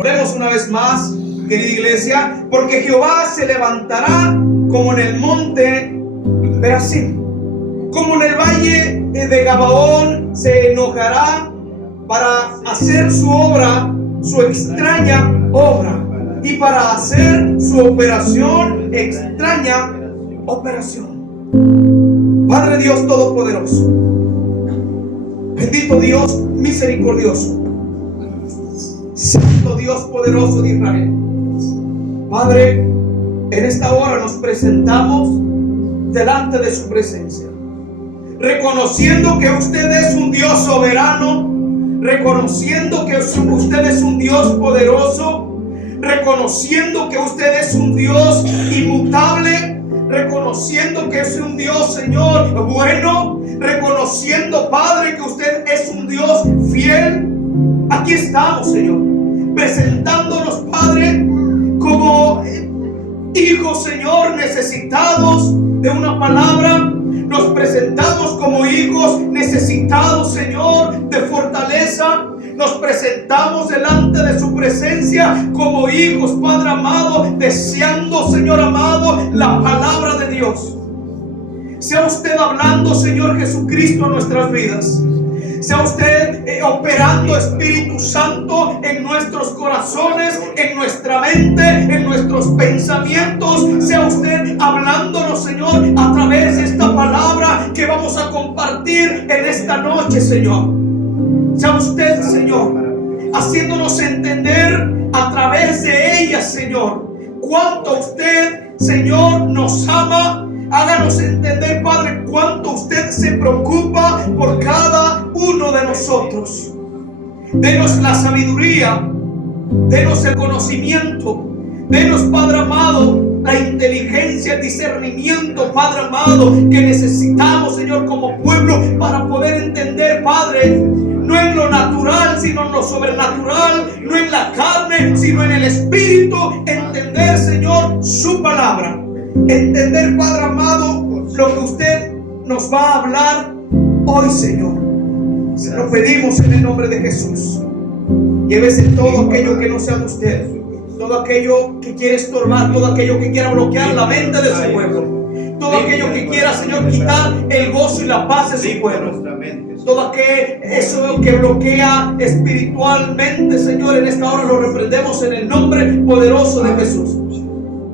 Oremos una vez más, querida iglesia, porque Jehová se levantará como en el monte Perazim, como en el valle de Gabaón se enojará para hacer su obra, su extraña obra, y para hacer su operación, extraña operación. Padre Dios Todopoderoso, bendito Dios misericordioso, Santo Dios poderoso de Israel. Padre, en esta hora nos presentamos delante de su presencia, reconociendo que usted es un Dios soberano, reconociendo que usted es un Dios poderoso, reconociendo que usted es un Dios inmutable, reconociendo que es un Dios, Señor, bueno, reconociendo, Padre, que usted es un Dios fiel. Aquí estamos, Señor, presentándonos, Padre, como hijos, Señor, necesitados de una palabra. Nos presentamos como hijos necesitados, Señor, de fortaleza. Nos presentamos delante de su presencia como hijos, Padre amado, deseando, Señor amado, la palabra de Dios. Sea usted hablando, Señor Jesucristo, en nuestras vidas. Sea usted operando, Espíritu Santo, en nuestros corazones, en nuestra mente, en nuestros pensamientos. Sea usted hablándonos, Señor, a través de esta palabra que vamos a compartir en esta noche, Señor. Sea usted, Señor, haciéndonos entender a través de ella, Señor, cuánto usted, Señor, nos ama. Háganos entender, Padre, cuánto usted se preocupa por cada uno de nosotros. Denos la sabiduría, denos el conocimiento, denos, Padre amado, la inteligencia, el discernimiento, Padre amado, que necesitamos, Señor, como pueblo para poder entender, Padre, no en lo natural, sino en lo sobrenatural, no en la carne, sino en el Espíritu, entender, Señor, su palabra. Entender, Padre amado, lo que usted nos va a hablar hoy, Señor. Se lo pedimos en el nombre de Jesús. Llévese todo aquello que no sea de usted, todo aquello que quiere estorbar, todo aquello que quiera bloquear la mente de su pueblo, todo aquello que quiera, Señor, quitar el gozo y la paz de su pueblo, todo eso que bloquea espiritualmente, Señor, en esta hora lo reprendemos en el nombre poderoso de Jesús.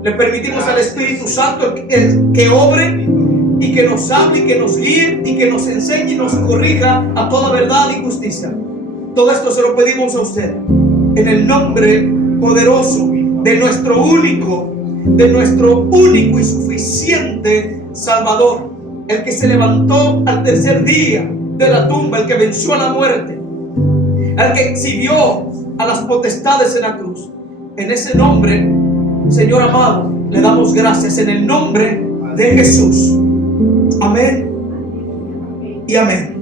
Le permitimos al Espíritu Santo que obre y que nos hable y que nos guíe y que nos enseñe y nos corrija a toda verdad y justicia. Todo esto se lo pedimos a usted en el nombre poderoso de nuestro único y suficiente Salvador, el que se levantó al tercer día de la tumba, el que venció a la muerte, el que exhibió a las potestades en la cruz. En ese nombre, Señor amado, le damos gracias en el nombre de Jesús. Amén y amén.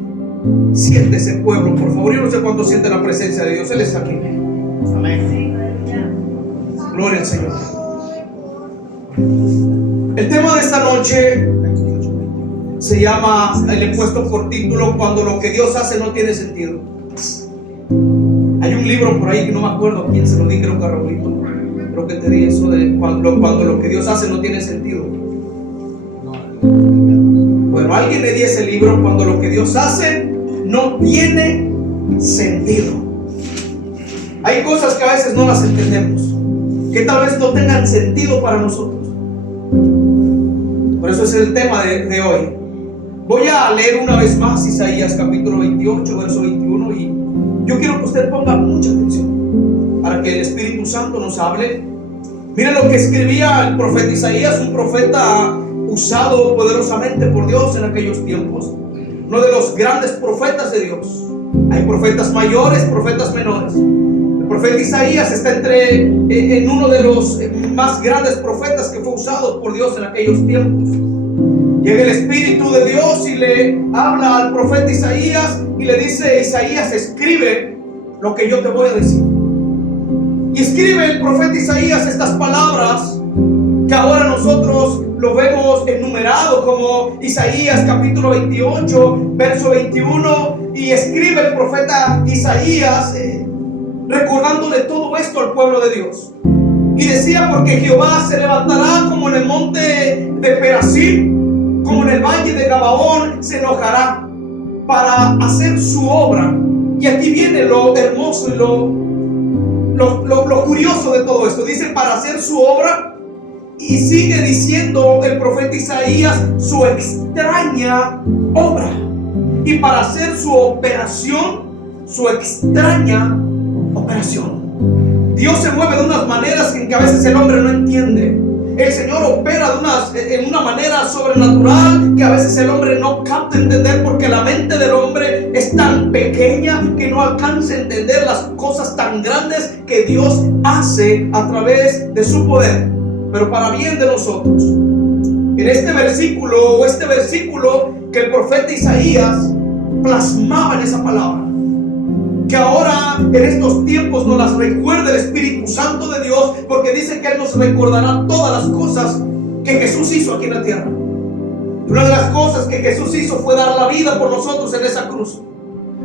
Siéntese, pueblo, por favor. Yo no sé cuánto siente la presencia de Dios. Él está aquí. Amén. Gloria al Señor. El tema de esta noche se llama, le he puesto por título, cuando lo que Dios hace no tiene sentido. Hay un libro por ahí que no me acuerdo quién se lo di, creo que a Raulito. Creo que te di eso de cuando lo que Dios hace no tiene sentido. Bueno, alguien le di ese libro, cuando lo que Dios hace no tiene sentido. Hay cosas que a veces no las entendemos, que tal vez no tengan sentido para nosotros. Por eso es el tema de hoy. Voy a leer una vez más Isaías capítulo 28, verso 21, y yo quiero que usted ponga mucha atención para que el Espíritu Santo nos hable. Miren lo que escribía el profeta Isaías, un profeta usado poderosamente por Dios en aquellos tiempos, uno de los grandes profetas de Dios. Hay profetas mayores, profetas menores. El profeta Isaías está en uno de los más grandes profetas que fue usado por Dios en aquellos tiempos. Llega el Espíritu de Dios y le habla al profeta Isaías y le dice: Isaías, escribe lo que yo te voy a decir. Y escribe el profeta Isaías estas palabras que ahora nosotros lo vemos enumerado como Isaías capítulo 28, verso 21. Y escribe el profeta Isaías recordándole todo esto al pueblo de Dios. Y decía, porque Jehová se levantará como en el monte de Perasim, como en el valle de Gabaón, se enojará para hacer su obra. Y aquí viene lo hermoso y lo curioso de todo esto. Dice, para hacer su obra. Y sigue diciendo el profeta Isaías, su extraña obra. Y para hacer su operación, su extraña operación. Dios se mueve de unas maneras en que a veces el hombre no entiende. El Señor opera en una manera sobrenatural que a veces el hombre no capta entender, porque la mente del hombre es tan pequeña que no alcanza a entender las cosas tan grandes que Dios hace a través de su poder, pero para bien de nosotros. En este versículo que el profeta Isaías plasmaba en esa palabra, que ahora en estos tiempos nos las recuerda el Espíritu Santo de Dios, porque dice que Él nos recordará todas las cosas que Jesús hizo aquí en la tierra. Una de las cosas que Jesús hizo fue dar la vida por nosotros en esa cruz.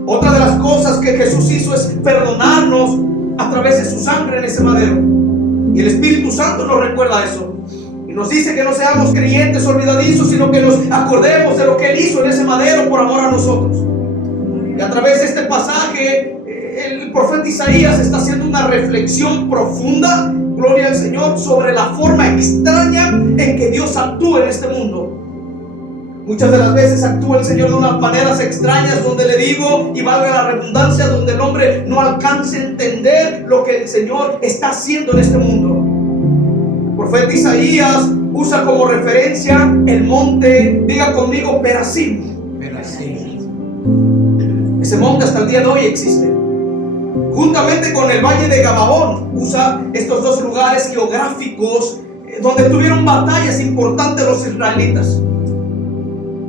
Otra de las cosas que Jesús hizo es perdonarnos a través de su sangre en ese madero. Y el Espíritu Santo nos recuerda eso. Y nos dice que no seamos creyentes olvidadizos, sino que nos acordemos de lo que Él hizo en ese madero por amor a nosotros. Y a través de este pasaje, el profeta Isaías está haciendo una reflexión profunda, gloria al Señor, sobre la forma extraña en que Dios actúa en este mundo. Muchas de las veces actúa el Señor de unas maneras extrañas, donde le digo, y valga la redundancia, donde el hombre no alcanza a entender lo que el Señor está haciendo en este mundo. El profeta Isaías usa como referencia el monte, diga conmigo, Perasim. Ese monte hasta el día de hoy existe. Juntamente con el valle de Gabaón, usa estos dos lugares geográficos donde tuvieron batallas importantes los israelitas,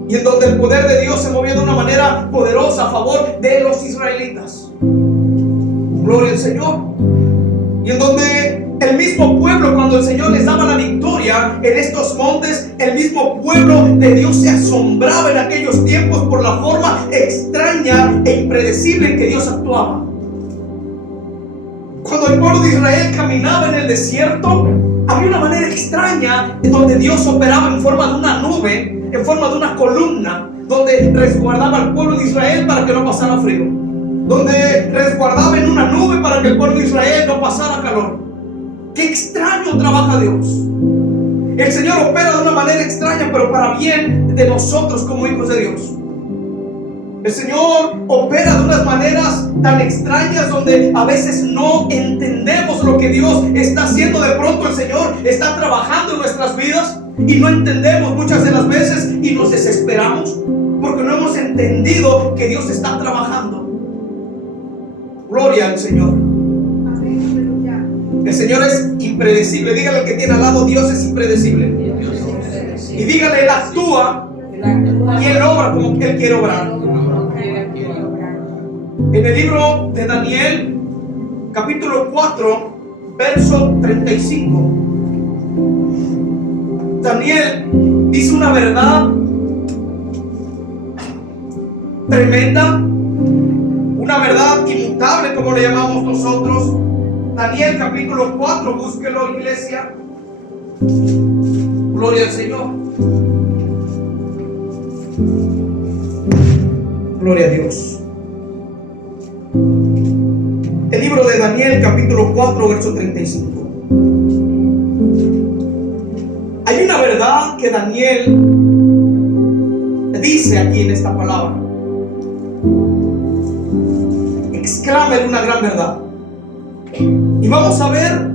y en donde el poder de Dios se movió de una manera poderosa a favor de los israelitas. Gloria al Señor. Y en donde el mismo pueblo, cuando el Señor les daba la victoria en estos montes, el mismo pueblo de Dios se asombraba en aquellos tiempos por la forma extraña e impredecible en que Dios actuaba. Cuando el pueblo de Israel caminaba en el desierto, había una manera extraña en donde Dios operaba en forma de una nube, en forma de una columna, donde resguardaba al pueblo de Israel para que no pasara frío, donde resguardaba en una nube para que el pueblo de Israel no pasara calor. Qué extraño trabaja Dios. El Señor opera de una manera extraña, pero para bien de nosotros como hijos de Dios. El Señor opera de unas maneras tan extrañas donde a veces no entendemos lo que Dios está haciendo. De pronto el Señor está trabajando en nuestras vidas y no entendemos muchas de las veces y nos desesperamos porque no hemos entendido que Dios está trabajando. Gloria al Señor. El Señor es impredecible. Dígale al que tiene al lado, Dios es impredecible. Y dígale, Él actúa y Él obra como Él quiere obrar. En el libro de Daniel, capítulo 4, verso 35, Daniel dice una verdad tremenda, una verdad inmutable, como le llamamos nosotros. Daniel capítulo 4, búsquelo, iglesia. Gloria al Señor. Gloria a Dios. El libro de Daniel capítulo 4, verso 35. Hay una verdad que Daniel dice aquí en esta palabra. Exclama en una gran verdad. Y vamos a ver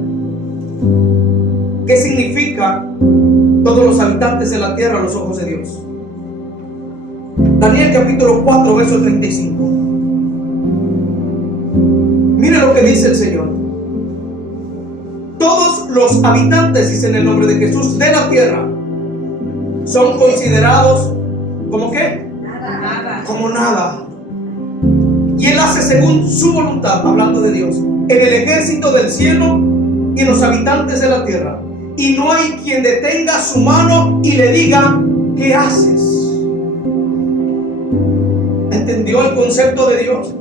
qué significa todos los habitantes de la tierra a los ojos de Dios. Daniel capítulo 4, verso 35. Mire lo que dice el Señor. Todos los habitantes, dice en el nombre de Jesús, de la tierra son considerados como ¿qué? Nada. Como nada. Y Él hace según su voluntad, hablando de Dios, en el ejército del cielo y en los habitantes de la tierra. Y no hay quien detenga su mano y le diga, ¿qué haces? ¿Entendió el concepto de Dios?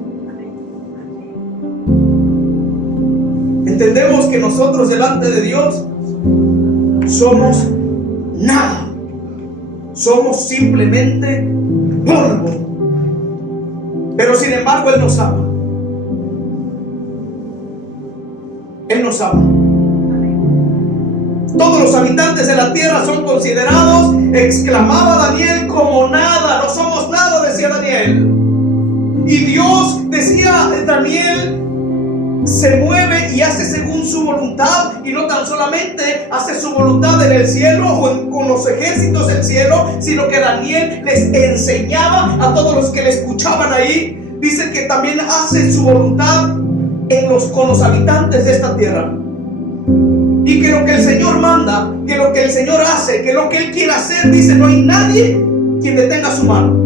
entendemos que nosotros delante de Dios somos nada. Somos simplemente polvo. Pero sin embargo Él nos ama. Él nos ama. Todos los habitantes de la tierra son considerados, exclamaba Daniel, como nada. No somos nada, decía Daniel. Y Dios, decía Daniel, se mueve y hace según su voluntad, y no tan solamente hace su voluntad en el cielo o con los ejércitos del cielo, sino que Daniel les enseñaba a todos los que le escuchaban ahí. Dice que también hace su voluntad con los habitantes de esta tierra, y que lo que el Señor manda, que lo que el Señor hace, que lo que Él quiere hacer, dice, no hay nadie quien detenga su mano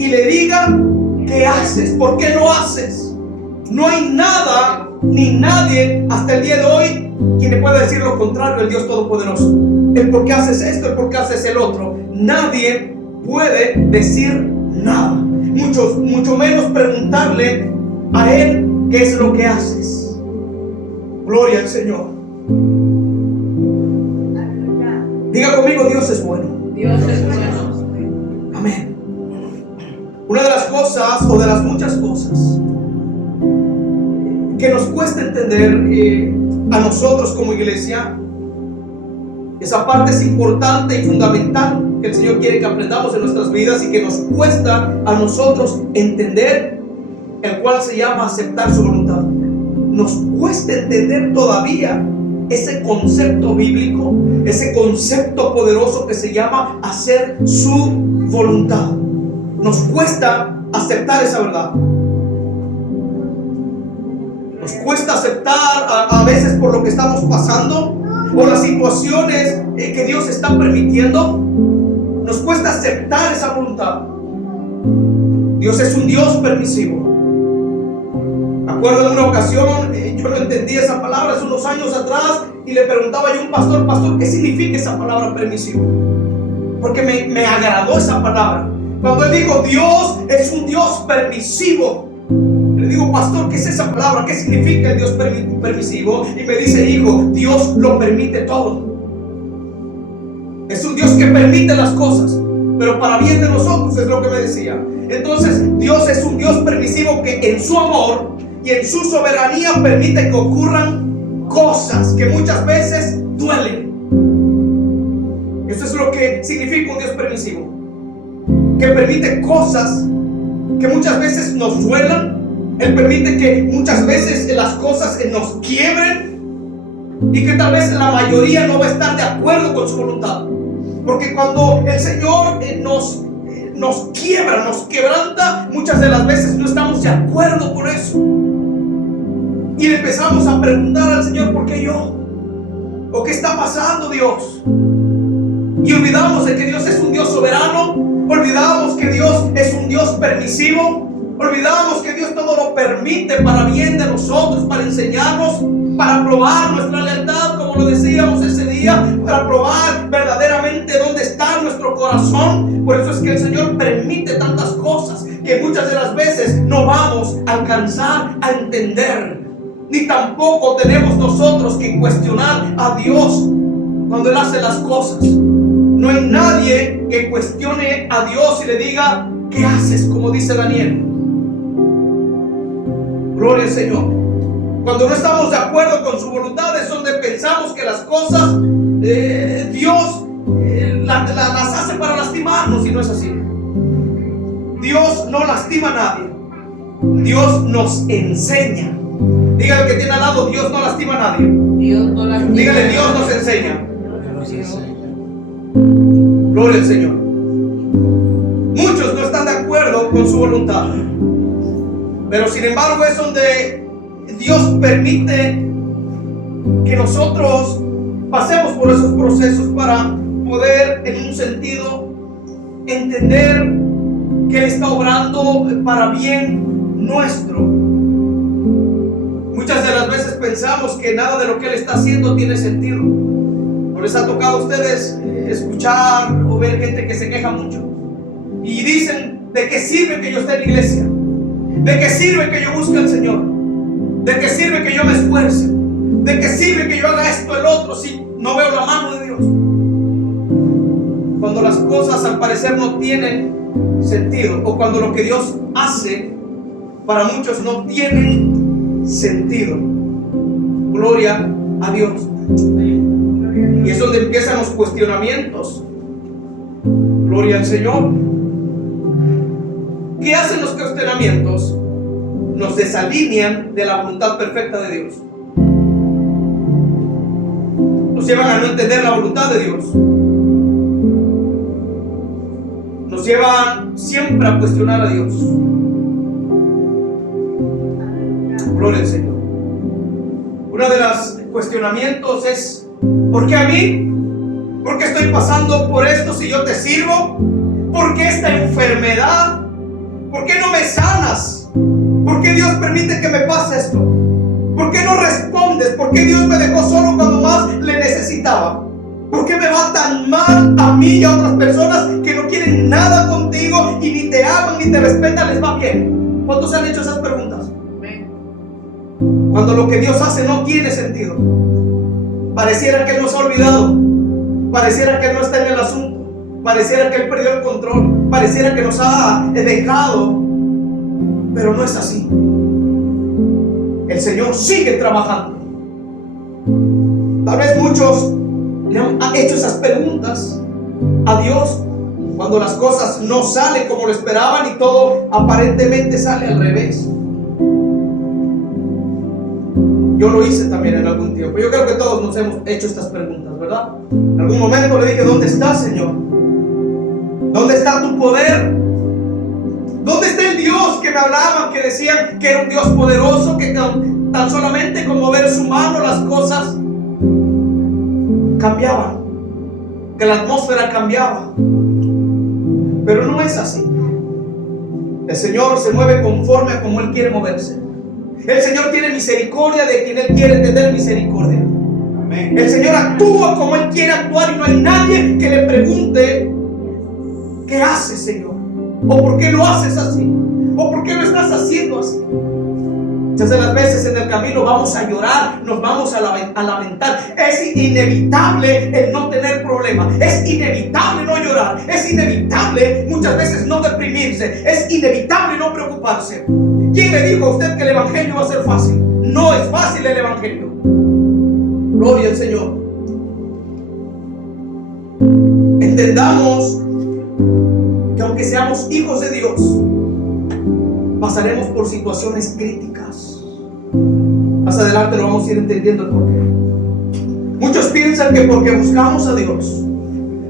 y le diga: ¿qué haces? ¿Por qué lo haces? No hay nada ni nadie hasta el día de hoy quien le pueda decir lo contrario, el Dios Todopoderoso. El por qué haces esto, el por qué haces el otro. Nadie puede decir nada, mucho menos preguntarle a Él qué es lo que haces. Gloria al Señor. Diga conmigo: Dios es bueno. Dios es bueno. Amén. Una de las cosas, o de las muchas cosas que nos cuesta entender a nosotros como iglesia, esa parte es importante y fundamental que el Señor quiere que aprendamos en nuestras vidas, y que nos cuesta a nosotros entender, el cual se llama aceptar su voluntad. Nos cuesta entender todavía ese concepto bíblico, ese concepto poderoso que se llama hacer su voluntad. Nos cuesta aceptar esa verdad. Nos cuesta aceptar a veces por lo que estamos pasando, o las situaciones que Dios está permitiendo. Nos cuesta aceptar esa voluntad. Dios es un Dios permisivo. Me acuerdo en una ocasión, yo no entendía esa palabra hace unos años atrás, y le preguntaba yo a un pastor, ¿qué significa esa palabra permisivo? Porque me agradó esa palabra. Cuando él dijo, Dios es un Dios permisivo, le digo, pastor, ¿qué es esa palabra? ¿Qué significa el Dios permisivo? Y me dice, hijo, Dios lo permite todo. Es un Dios que permite las cosas, pero para bien de nosotros, es lo que me decía. Entonces, Dios es un Dios permisivo que en su amor y en su soberanía permite que ocurran cosas que muchas veces duelen. Eso es lo que significa un Dios permisivo, que permite cosas que muchas veces nos duelan. Él permite que muchas veces las cosas nos quiebren, y que tal vez la mayoría no va a estar de acuerdo con su voluntad. Porque cuando el Señor nos quiebra, nos quebranta, muchas de las veces no estamos de acuerdo con eso. Y le empezamos a preguntar al Señor, ¿por qué yo? ¿O qué está pasando, Dios? Y olvidamos de que Dios es un Dios soberano. Olvidamos que Dios es un Dios permisivo. Olvidamos que Dios todo lo permite para bien de nosotros, para enseñarnos, para probar nuestra lealtad, como lo decíamos ese día, para probar verdaderamente dónde está nuestro corazón. Por eso es que el Señor permite tantas cosas que muchas de las veces no vamos a alcanzar a entender, ni tampoco tenemos nosotros que cuestionar a Dios cuando Él hace las cosas. No hay nadie que cuestione a Dios y le diga, ¿qué haces? Como dice Daniel. Gloria al Señor. Cuando no estamos de acuerdo con su voluntad, es donde pensamos que las cosas Dios las hace para lastimarnos, y no es así. Dios no lastima a nadie. Dios nos enseña. Dígale que tiene al lado, Dios no lastima a nadie. Dios no lastima. Dígale, Dios nos enseña. Gloria al Señor. Muchos no están de acuerdo con su voluntad, pero sin embargo es donde Dios permite que nosotros pasemos por esos procesos para poder, en un sentido, entender que Él está obrando para bien nuestro. Muchas de las veces pensamos que nada de lo que Él está haciendo tiene sentido. ¿No les ha tocado a ustedes escuchar o ver gente que se queja mucho y dicen, ¿de qué sirve que yo esté en la iglesia? ¿De qué sirve que yo busque al Señor? ¿De qué sirve que yo me esfuerce? ¿De qué sirve que yo haga esto, el otro, si no veo la mano de Dios? Cuando las cosas al parecer no tienen sentido, o cuando lo que Dios hace para muchos no tiene sentido. Gloria a Dios. Y es donde empiezan los cuestionamientos. Gloria al Señor. ¿Qué hacen los cuestionamientos? Nos desalinean de la voluntad perfecta de Dios. Nos llevan a no entender la voluntad de Dios. Nos llevan siempre a cuestionar a Dios. Gloria al Señor. Uno de los cuestionamientos es: ¿por qué a mí? ¿Por qué estoy pasando por esto si yo te sirvo? ¿Por qué esta enfermedad? ¿Por qué no me sanas? ¿Por qué Dios permite que me pase esto? ¿Por qué no respondes? ¿Por qué Dios me dejó solo cuando más le necesitaba? ¿Por qué me va tan mal a mí y a otras personas que no quieren nada contigo y ni te aman ni te respetan, les va bien? ¿Cuántos se han hecho esas preguntas? Cuando lo que Dios hace no tiene sentido. Pareciera que Él nos ha olvidado. Pareciera que Él no está en el asunto. Pareciera que Él perdió el control. Pareciera que nos ha dejado. Pero no es así. El Señor sigue trabajando. Tal vez muchos le han hecho esas preguntas a Dios cuando las cosas no salen como lo esperaban y todo aparentemente sale al revés. Yo lo hice también en algún tiempo. Yo creo que todos nos hemos hecho estas preguntas, ¿verdad? En algún momento le dije: ¿dónde estás, Señor? ¿Dónde está tu poder? ¿Dónde está el Dios que me hablaban, que decían que era un Dios poderoso, que tan solamente con mover su mano las cosas cambiaban, que la atmósfera cambiaba? Pero no es así. El Señor se mueve conforme a como Él quiere moverse. El Señor tiene misericordia de quien Él quiere tener misericordia. Amén. El Señor actúa como Él quiere actuar y no hay nadie que le pregunte: ¿qué haces, Señor? ¿O por qué lo haces así? ¿O por qué lo estás haciendo así? Muchas de las veces en el camino vamos a llorar, nos vamos a lamentar. Es inevitable el no tener problemas. Es inevitable no llorar. Es inevitable muchas veces no deprimirse. Es inevitable no preocuparse. ¿Quién le dijo a usted que el evangelio va a ser fácil? No es fácil el evangelio. Gloria al Señor. Entendamos que aunque seamos hijos de Dios, pasaremos por situaciones críticas. Más adelante lo vamos a ir entendiendo el porqué. Muchos piensan que porque buscamos a Dios,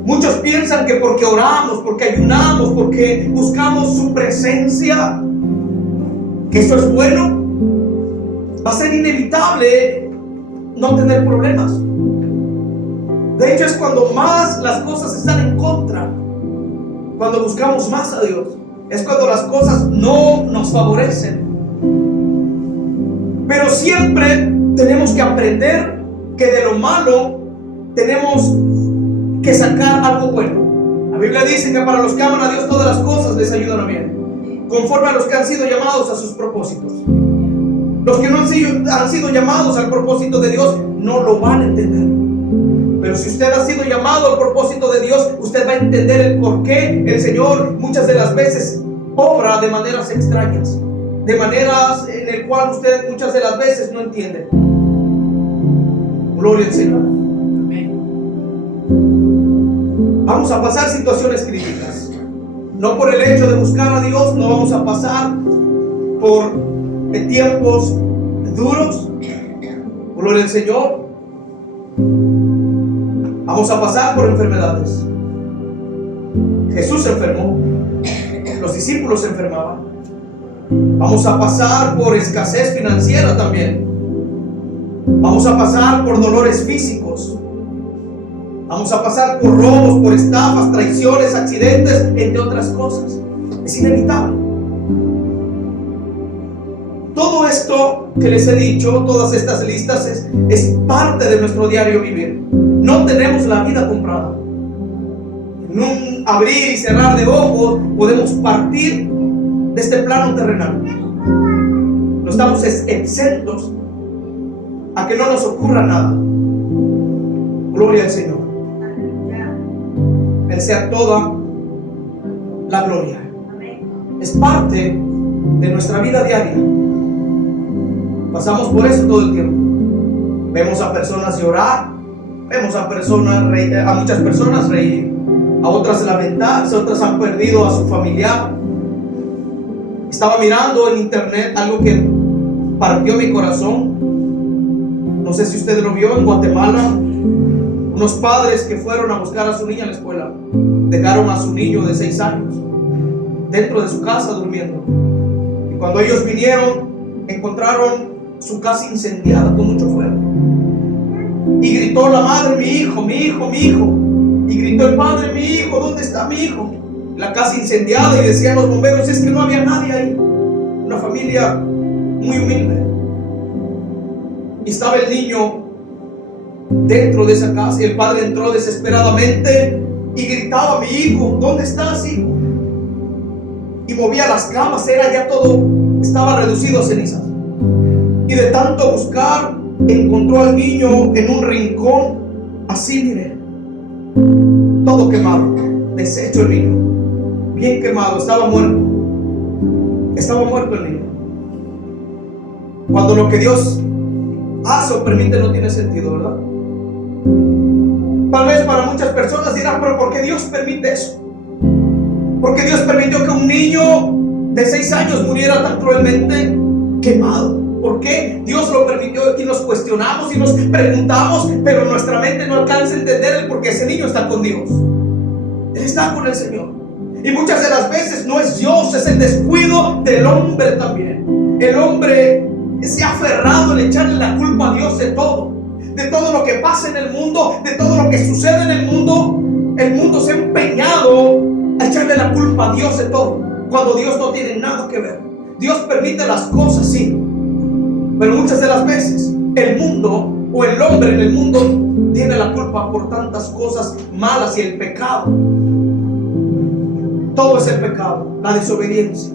muchos piensan que porque oramos, porque ayunamos, porque buscamos su presencia, que eso es bueno, va a ser inevitable no tener problemas. De hecho, es cuando más las cosas están en contra, cuando buscamos más a Dios, es cuando las cosas no nos favorecen. Pero siempre tenemos que aprender que de lo malo tenemos que sacar algo bueno. La Biblia dice que para los que aman a Dios todas las cosas les ayudan a bien, conforme a los que han sido llamados a sus propósitos. Los que no han sido llamados al propósito de Dios no lo van a entender. Pero si usted ha sido llamado al propósito de Dios, usted va a entender el por qué el Señor muchas de las veces obra de maneras extrañas, de maneras en el cual usted muchas de las veces no entiende. Gloria al Señor. Vamos a pasar situaciones críticas. No por el hecho de buscar a Dios, no vamos a pasar por tiempos duros. Gloria al Señor. Vamos a pasar por enfermedades. Jesús se enfermó. Los discípulos se enfermaban. Vamos a pasar por escasez financiera también. Vamos a pasar por dolores físicos. Vamos a pasar por robos, por estafas, traiciones, accidentes, entre otras cosas. Es inevitable. Todo esto que les he dicho, todas estas listas, es parte de nuestro diario vivir. No tenemos la vida comprada. En un abrir y cerrar de ojos podemos partir de este plano terrenal. No estamos exentos a que no nos ocurra nada. Gloria al Señor. Él sea toda la gloria. Es parte de nuestra vida diaria. Pasamos por eso todo el tiempo. Vemos a personas llorar, vemos a personas reír, a muchas personas reír, a otras lamentarse, otras han perdido a su familiar. Estaba mirando en internet algo que partió mi corazón. No sé si usted lo vio en Guatemala. Unos padres que fueron a buscar a su niña a la escuela dejaron a su niño de 6 años dentro de su casa durmiendo. Y cuando ellos vinieron, encontraron su casa incendiada con mucho fuego. Y gritó la madre: mi hijo, mi hijo, mi hijo. Y gritó el padre: mi hijo, ¿dónde está mi hijo? La casa incendiada, y decían los bomberos: es que no había nadie ahí. Una familia muy humilde. Y estaba el niño dentro de esa casa, y el padre entró desesperadamente y gritaba: mi hijo, ¿dónde estás, hijo? Y movía las camas, era ya todo, estaba reducido a cenizas. Y de tanto buscar, encontró al niño en un rincón, así, mire, todo quemado, deshecho el niño, bien quemado, estaba muerto el niño. Cuando lo que Dios hace o permite no tiene sentido, ¿verdad? Tal vez para muchas personas dirán: pero ¿por qué Dios permite eso? ¿Por qué Dios permitió que un niño de 6 años muriera tan cruelmente quemado? ¿Por qué Dios lo permitió? Y nos cuestionamos y nos preguntamos, pero nuestra mente no alcanza a entender el por qué ese niño está con Dios. Él está con el Señor. Y muchas de las veces no es Dios, es el descuido del hombre también. El hombre se ha aferrado en echarle la culpa a Dios de todo lo que pasa en el mundo, de todo lo que sucede en el mundo. El mundo se ha empeñado a echarle la culpa a Dios de todo, cuando Dios no tiene nada que ver. Dios permite las cosas, sí, pero muchas de las veces el mundo o el hombre en el mundo tiene la culpa por tantas cosas malas, y el pecado, todo es el pecado, la desobediencia.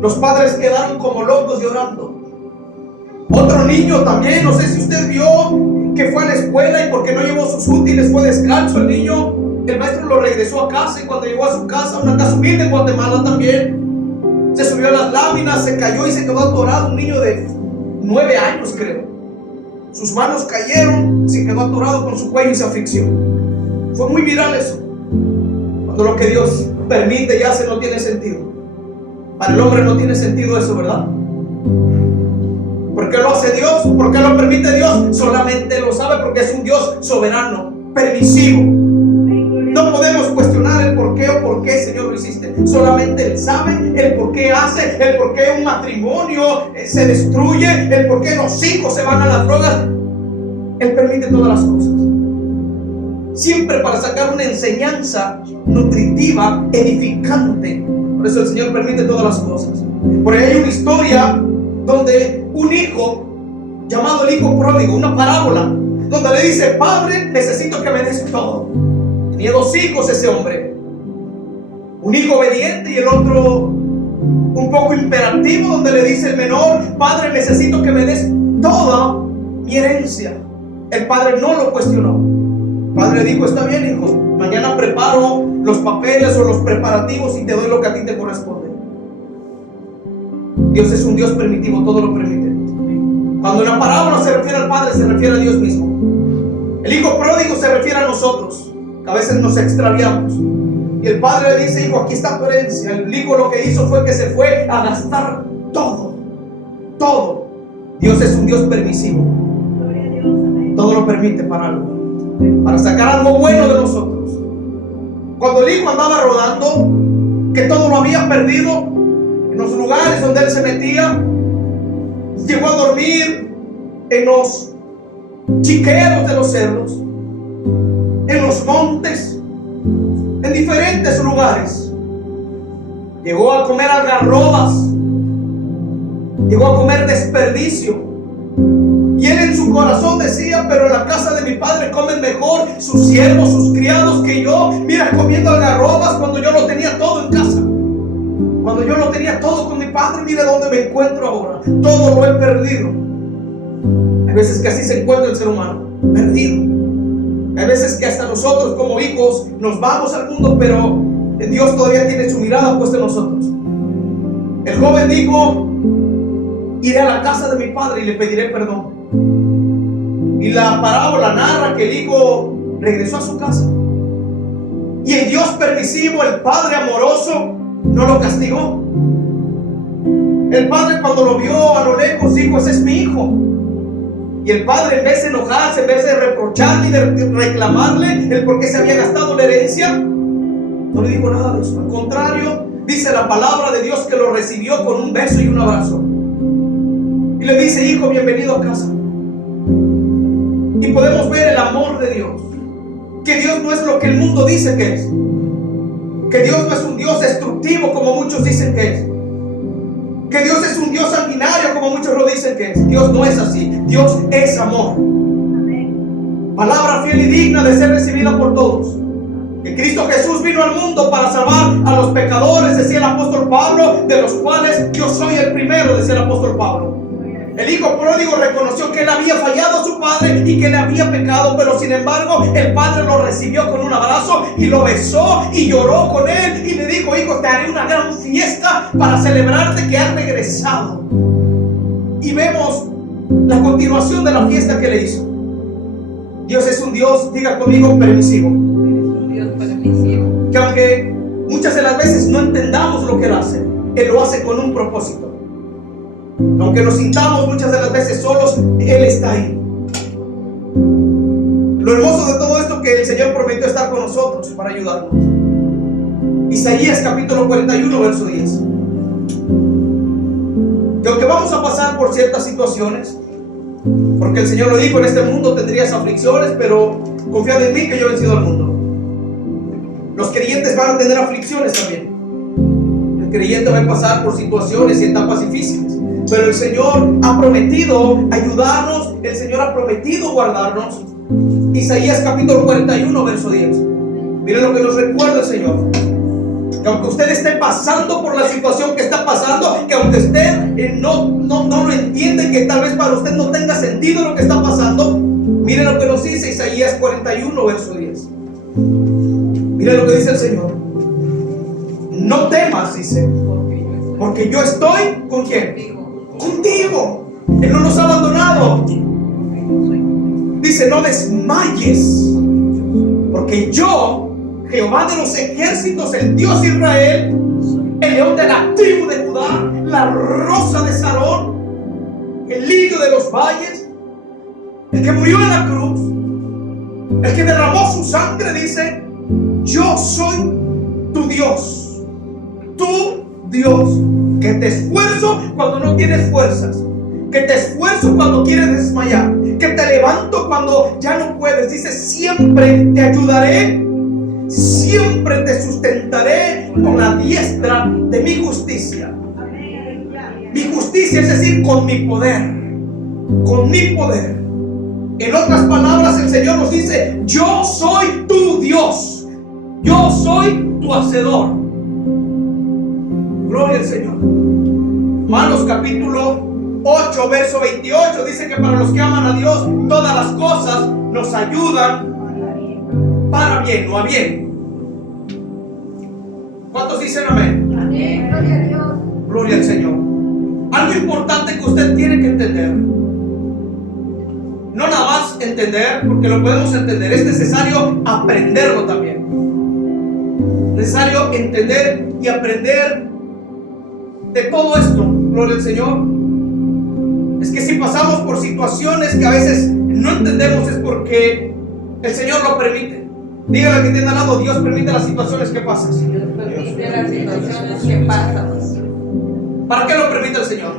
Los padres quedaron como locos llorando. Otro niño también, no sé si usted vio, que fue a la escuela y porque no llevó sus útiles fue descalzo el niño. El maestro lo regresó a casa, y cuando llegó a su casa, una casa humilde en Guatemala también, se subió a las láminas, se cayó y se quedó atorado. Un niño de 9 años, creo. Sus manos cayeron, se quedó atorado con su cuello y se asfixió. Fue muy viral eso. Cuando lo que Dios permite y hace no tiene sentido. Para el hombre no tiene sentido eso, ¿verdad? ¿Por qué lo hace Dios? ¿Por qué lo permite Dios? Solamente lo sabe, porque es un Dios soberano, permisivo. No podemos cuestionar el por qué o por qué, Señor, lo hiciste. Solamente Él sabe el por qué hace, el por qué un matrimonio se destruye, el por qué los hijos se van a las drogas. Él permite todas las cosas, siempre para sacar una enseñanza nutritiva, edificante. Por eso el Señor permite todas las cosas. Por ahí hay una historia donde un hijo, llamado el hijo pródigo, una parábola, donde le dice: padre, necesito que me des todo. Tenía 2 hijos ese hombre, un hijo obediente y el otro un poco imperativo, donde le dice el menor: padre, necesito que me des toda mi herencia. El padre no lo cuestionó. El padre dijo: está bien, hijo, mañana preparo los papeles o los preparativos y te doy lo que a ti te corresponde. Dios es un Dios permitivo, todo lo permite. Cuando la parábola se refiere al padre, se refiere a Dios mismo. El hijo pródigo se refiere a nosotros, que a veces nos extraviamos. Y el padre le dice: hijo, aquí está tu herencia. El hijo lo que hizo fue que se fue a gastar todo. Dios es un Dios permisivo. Todo lo permite para algo, para sacar algo bueno de nosotros. Cuando el hijo andaba rodando, que todo lo había perdido, en los lugares donde él se metía, llegó a dormir en los chiqueros de los cerdos, en los montes, en diferentes lugares. Llegó a comer algarrobas, llegó a comer desperdicio. Y él en su corazón decía: pero en la casa de mi padre comen mejor sus siervos, sus criados, que yo. Mira, comiendo algarrobas cuando yo lo tenía todo en casa. Cuando yo lo tenía todo con mi padre, mire dónde me encuentro ahora. Todo lo he perdido. Hay veces que así se encuentra el ser humano, perdido. Hay veces que hasta nosotros como hijos nos vamos al mundo, pero Dios todavía tiene su mirada puesta en nosotros. El joven dijo: iré a la casa de mi padre y le pediré perdón. Y la parábola narra que el hijo regresó a su casa. Y el Dios permisivo, el Padre amoroso, no lo castigó. El padre, cuando lo vio a lo lejos, dijo: ese es mi hijo. Y el padre, en vez de enojarse, en vez de reprocharle y de reclamarle el por qué se había gastado la herencia, no le dijo nada de eso. Al contrario, dice la palabra de Dios que lo recibió con un beso y un abrazo. Y le dice: hijo, bienvenido a casa. Y podemos ver el amor de Dios. Que Dios no es lo que el mundo dice que es. Que Dios no es un Dios destructivo como muchos dicen que es. Que Dios es un Dios sanguinario como muchos lo dicen que es. Dios no es así. Dios es amor. Palabra fiel y digna de ser recibida por todos. Que Cristo Jesús vino al mundo para salvar a los pecadores, decía el apóstol Pablo, de los cuales yo soy el primero, decía el apóstol Pablo. El hijo pródigo reconoció que él había fallado a su padre y que le había pecado, pero sin embargo el padre lo recibió con un abrazo y lo besó y lloró con él y le dijo: hijo, te haré una gran fiesta para celebrarte que has regresado. Y vemos la continuación de la fiesta que le hizo. Dios es un Dios, diga conmigo, permisivo. Dios permisivo. Que aunque muchas de las veces no entendamos lo que Él hace, Él lo hace con un propósito. Aunque nos sintamos muchas de las veces solos, Él está ahí. Lo hermoso de todo esto, que el Señor prometió estar con nosotros para ayudarnos. Isaías capítulo 41, verso 10. Que aunque vamos a pasar por ciertas situaciones, porque el Señor lo dijo: en este mundo tendrías aflicciones, pero confiad en mí que yo he vencido al mundo. Los creyentes van a tener aflicciones también. El creyente va a pasar por situaciones y etapas difíciles, pero el Señor ha prometido ayudarnos. El Señor ha prometido guardarnos. Isaías capítulo 41, verso 10. Miren lo que nos recuerda el Señor: que aunque usted esté pasando por la situación que está pasando, que aunque usted no lo entiende, que tal vez para usted no tenga sentido lo que está pasando, miren lo que nos dice Isaías 41, verso 10. Miren lo que dice el Señor: no temas, dice, porque yo estoy ¿con quién? Contigo. Él no nos ha abandonado. Dice: no desmayes, porque yo, Jehová de los ejércitos, el Dios de Israel, el león de la tribu de Judá, la rosa de Sarón, el lirio de los valles, el que murió en la cruz, el que derramó su sangre, dice: yo soy tu Dios, tu Dios, que te esfuerzo cuando no tienes fuerzas, que te esfuerzo cuando quieres desmayar, que te levanto cuando ya no puedes. Dice: siempre te ayudaré, siempre te sustentaré con la diestra de mi justicia. Mi justicia, es decir, con mi poder. Con mi poder. En otras palabras, el Señor nos dice: yo soy tu Dios, yo soy tu hacedor. Gloria al Señor. Romanos capítulo 8, verso 28 dice que para los que aman a Dios, todas las cosas nos ayudan para bien, no a bien. ¿Cuántos dicen amén? Amén. Gloria a Dios. Gloria al Señor. Algo importante que usted tiene que entender. No nada más entender, porque lo podemos entender. Es necesario aprenderlo también. Necesario entender y aprender de todo esto. Gloria al Señor. Es que si pasamos por situaciones que a veces no entendemos, es porque el Señor lo permite. Dígale al que tiene al lado: Dios permite las situaciones que pasas. Dios permite las situaciones que pasan. ¿Para qué lo permite el Señor?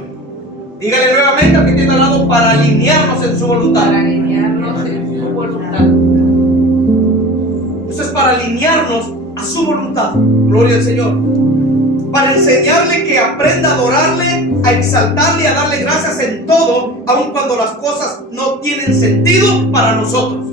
Dígale nuevamente al que tiene al lado: para alinearnos en su voluntad. Para alinearnos en su voluntad. Eso es para alinearnos a su voluntad. Gloria al Señor. Para enseñarle que aprenda a adorarle, a exaltarle, a darle gracias en todo, aun cuando las cosas no tienen sentido para nosotros.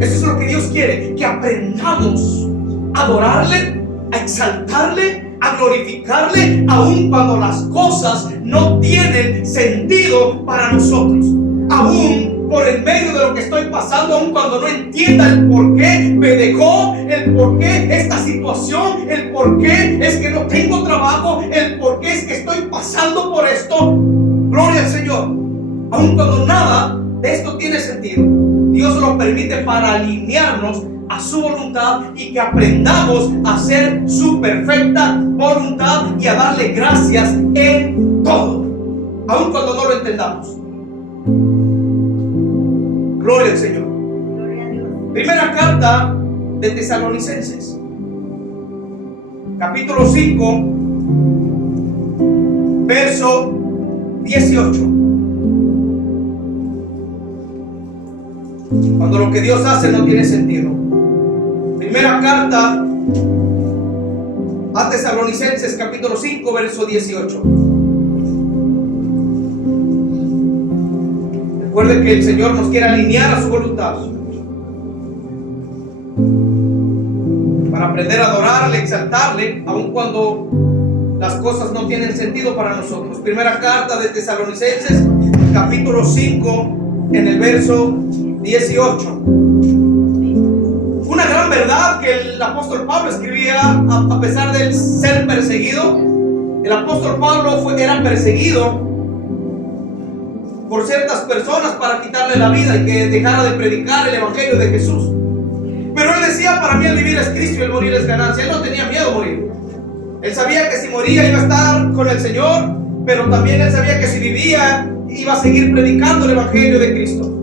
Eso es lo que Dios quiere, que aprendamos a adorarle, a exaltarle, a glorificarle aun cuando las cosas no tienen sentido para nosotros. Aún por el medio de lo que estoy pasando, aun cuando no entienda el por qué me dejó, el por qué esta situación, el por qué es que no tengo trabajo, el por qué es que estoy pasando por esto. Gloria al Señor. Aun cuando nada de esto tiene sentido, Dios lo permite para alinearnos a su voluntad y que aprendamos a hacer su perfecta voluntad y a darle gracias en todo, aun cuando no lo entendamos. Gloria al Señor. Primera carta de Tesalonicenses, capítulo 5, verso 18. Cuando lo que Dios hace no tiene sentido. Primera carta a Tesalonicenses, capítulo 5, verso 18. Recuerde que el Señor nos quiere alinear a su voluntad para aprender a adorarle, exaltarle, aun cuando las cosas no tienen sentido para nosotros. Primera carta de Tesalonicenses, capítulo 5, en el verso 18. Una gran verdad que el apóstol Pablo escribía a pesar de ser perseguido. El apóstol Pablo era perseguido por ciertas personas para quitarle la vida y que dejara de predicar el evangelio de Jesús. Pero él decía: para mí el vivir es Cristo y el morir es ganancia. Él no tenía miedo a morir. Él sabía que si moría iba a estar con el Señor, pero también él sabía que si vivía iba a seguir predicando el evangelio de Cristo.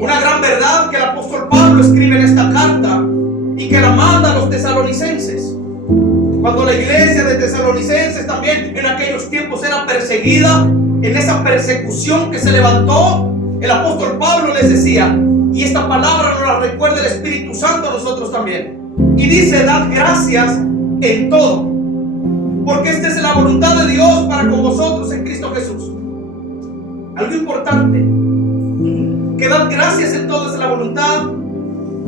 Una gran verdad que el apóstol Pablo escribe en esta carta y que la manda a los tesalonicenses. Cuando la iglesia de Tesalonicenses también en aquellos tiempos era perseguida, en esa persecución que se levantó, el apóstol Pablo les decía, y esta palabra nos la recuerda el Espíritu Santo a nosotros también, y dice: dad gracias en todo, porque esta es la voluntad de Dios para con vosotros en Cristo Jesús. Algo importante, que dad gracias en todo, es la voluntad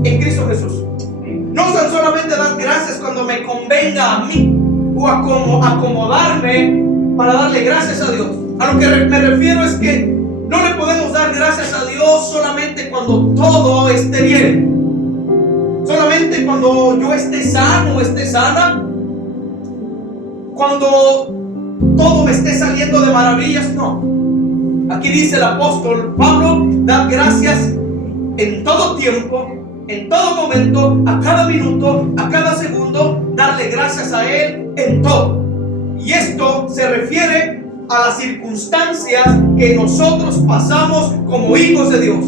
en Cristo Jesús. No tan solamente dar gracias cuando me convenga a mí o a como acomodarme para darle gracias a Dios. A lo que me refiero es que no le podemos dar gracias a Dios solamente cuando todo esté bien, solamente cuando yo esté sano o esté sana, cuando todo me esté saliendo de maravillas. No. Aquí dice el apóstol Pablo: dad gracias en todo tiempo, en todo momento, a cada minuto, a cada segundo, darle gracias a Él en todo. Y esto se refiere a las circunstancias que nosotros pasamos como hijos de Dios.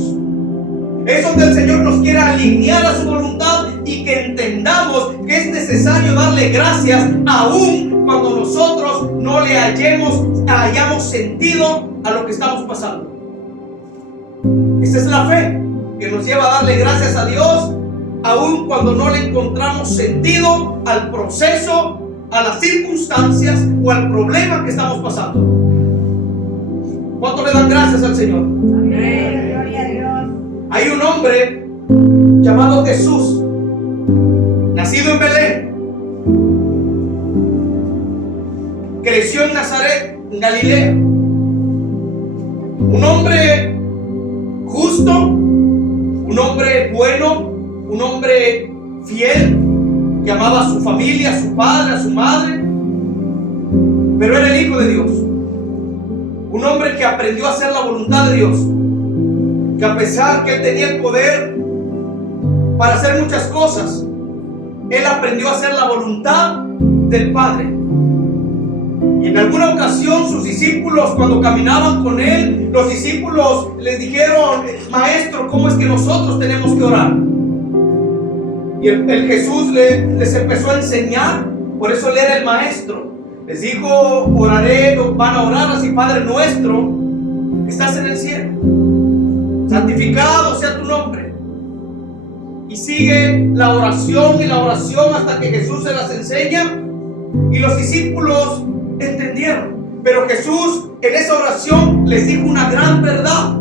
Es donde el Señor nos quiere alinear a su voluntad y que entendamos que es necesario darle gracias aún cuando nosotros no le hayamos sentido a lo que estamos pasando. Esa es la fe que nos lleva a darle gracias a Dios aun cuando no le encontramos sentido al proceso, a las circunstancias o al problema que estamos pasando. ¿Cuánto le dan gracias al Señor? Amén. Gloria a Dios. Hay un hombre llamado Jesús, nacido en Belén, creció en Nazaret, en Galilea. Un hombre justo, un hombre bueno, un hombre fiel, que amaba a su familia, a su padre, a su madre, pero era el Hijo de Dios. Un hombre que aprendió a hacer la voluntad de Dios, que a pesar que él tenía el poder para hacer muchas cosas, él aprendió a hacer la voluntad del Padre. Y en alguna ocasión sus discípulos, cuando caminaban con él, los discípulos les dijeron: maestro, ¿cómo es que nosotros tenemos que orar? Y el Jesús les empezó a enseñar. Por eso él era el maestro. Les dijo: van a orar así: Padre nuestro que estás en el cielo, santificado sea tu nombre. Y sigue la oración y la oración hasta que Jesús se las enseña. Y los discípulos entendieron. Pero Jesús en esa oración les dijo una gran verdad.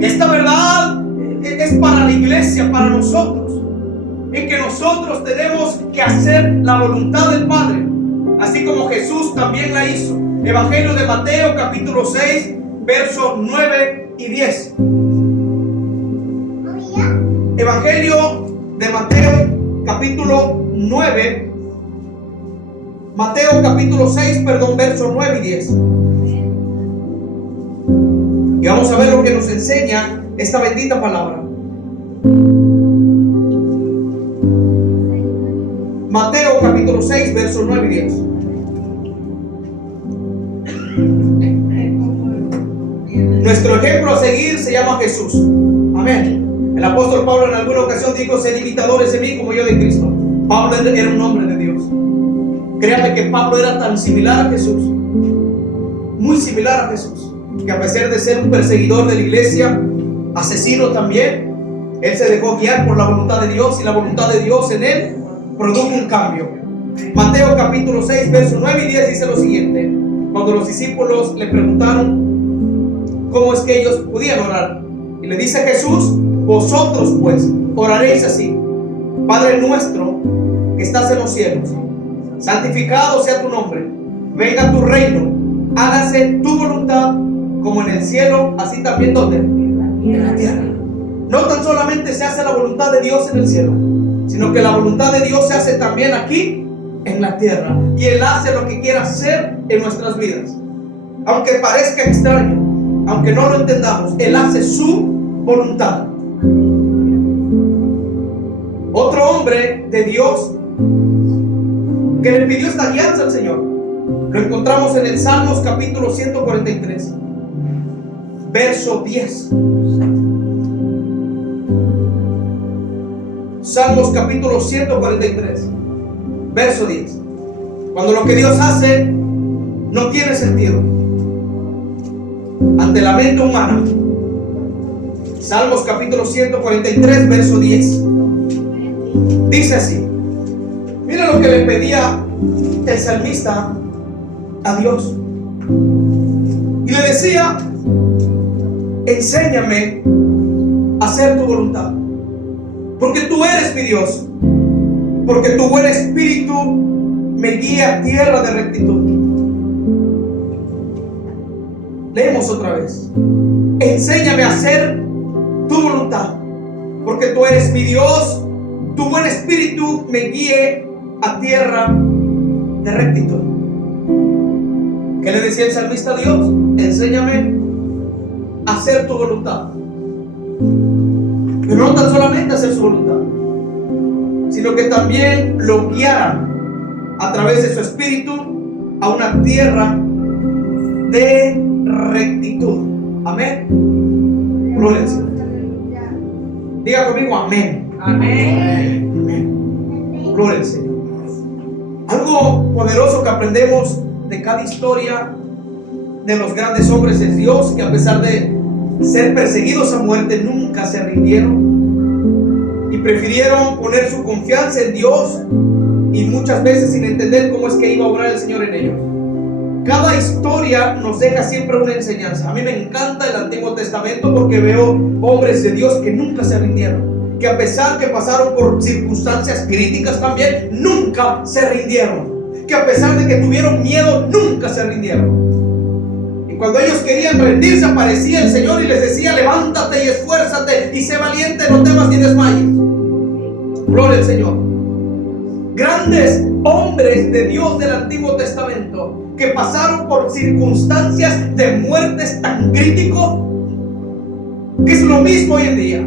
Esta verdad es para la iglesia, para nosotros, en que nosotros tenemos que hacer la voluntad del Padre. así como Jesús también la hizo. Evangelio de Mateo capítulo 6, versos 9 y 10. Evangelio de Mateo capítulo 9, Mateo capítulo 6, versos 9 y 10. Y vamos a ver lo que nos enseña esta bendita palabra. Mateo capítulo 6, versos 9 y 10. Nuestro ejemplo a seguir se llama Jesús. Amén. El apóstol Pablo en alguna ocasión dijo: sed imitadores de mí como yo de Cristo. Pablo era un hombre de Dios. Créame que Pablo era tan similar a Jesús, muy similar a Jesús, que a pesar de ser un perseguidor de la iglesia, asesino también, él se dejó guiar por la voluntad de Dios, y la voluntad de Dios en él produjo un cambio. Mateo capítulo 6, versos 9 y 10 dice lo siguiente: cuando los discípulos le preguntaron cómo es que ellos podían orar, y le dice Jesús: vosotros pues oraréis así: Padre nuestro que estás en los cielos, santificado sea tu nombre, venga tu reino, hágase tu voluntad como en el cielo, así también donde en la tierra. No tan solamente se hace la voluntad de Dios en el cielo, sino que la voluntad de Dios se hace también aquí en la tierra, y Él hace lo que quiera hacer en nuestras vidas. Aunque parezca extraño, aunque no lo entendamos, Él hace su voluntad. Otro hombre de Dios que le pidió esta alianza al Señor, lo encontramos en el Salmos capítulo 143, verso 10. Salmos capítulo 143, verso 10. Cuando lo que Dios hace no tiene sentido ante la mente humana. Salmos capítulo 143, verso 10. Dice así. Mira lo que le pedía el salmista a Dios. Y le decía: enséñame a hacer tu voluntad, porque tú eres mi Dios, porque tu buen espíritu me guía a tierra de rectitud. Leemos otra vez: enséñame a hacer tu voluntad, porque tú eres mi Dios, tu buen espíritu me guíe a tierra de rectitud. ¿Qué le decía el salmista a Dios? Enséñame a hacer tu voluntad. Pero no tan solamente hacer su voluntad, sino que también lo guiara a través de su espíritu a una tierra de rectitud. Amén. Gloria al Señor. Diga conmigo: amén. Amén. Amén. Gloria al Señor. Algo poderoso que aprendemos de cada historia de los grandes hombres es Dios, que a pesar de ser perseguidos a muerte nunca se rindieron y prefirieron poner su confianza en Dios, y muchas veces sin entender cómo es que iba a obrar el Señor en ellos. Cada historia nos deja siempre una enseñanza. A mí me encanta el Antiguo Testamento porque veo hombres de Dios que nunca se rindieron, que a pesar que pasaron por circunstancias críticas también, nunca se rindieron, que a pesar de que tuvieron miedo, nunca se rindieron. Y cuando ellos querían rendirse, aparecía el Señor y les decía: levántate y esfuérzate y sé valiente, no temas ni desmayes. Gloria al Señor. Grandes hombres de Dios del Antiguo Testamento que pasaron por circunstancias de muertes tan crítico, que es lo mismo hoy en día.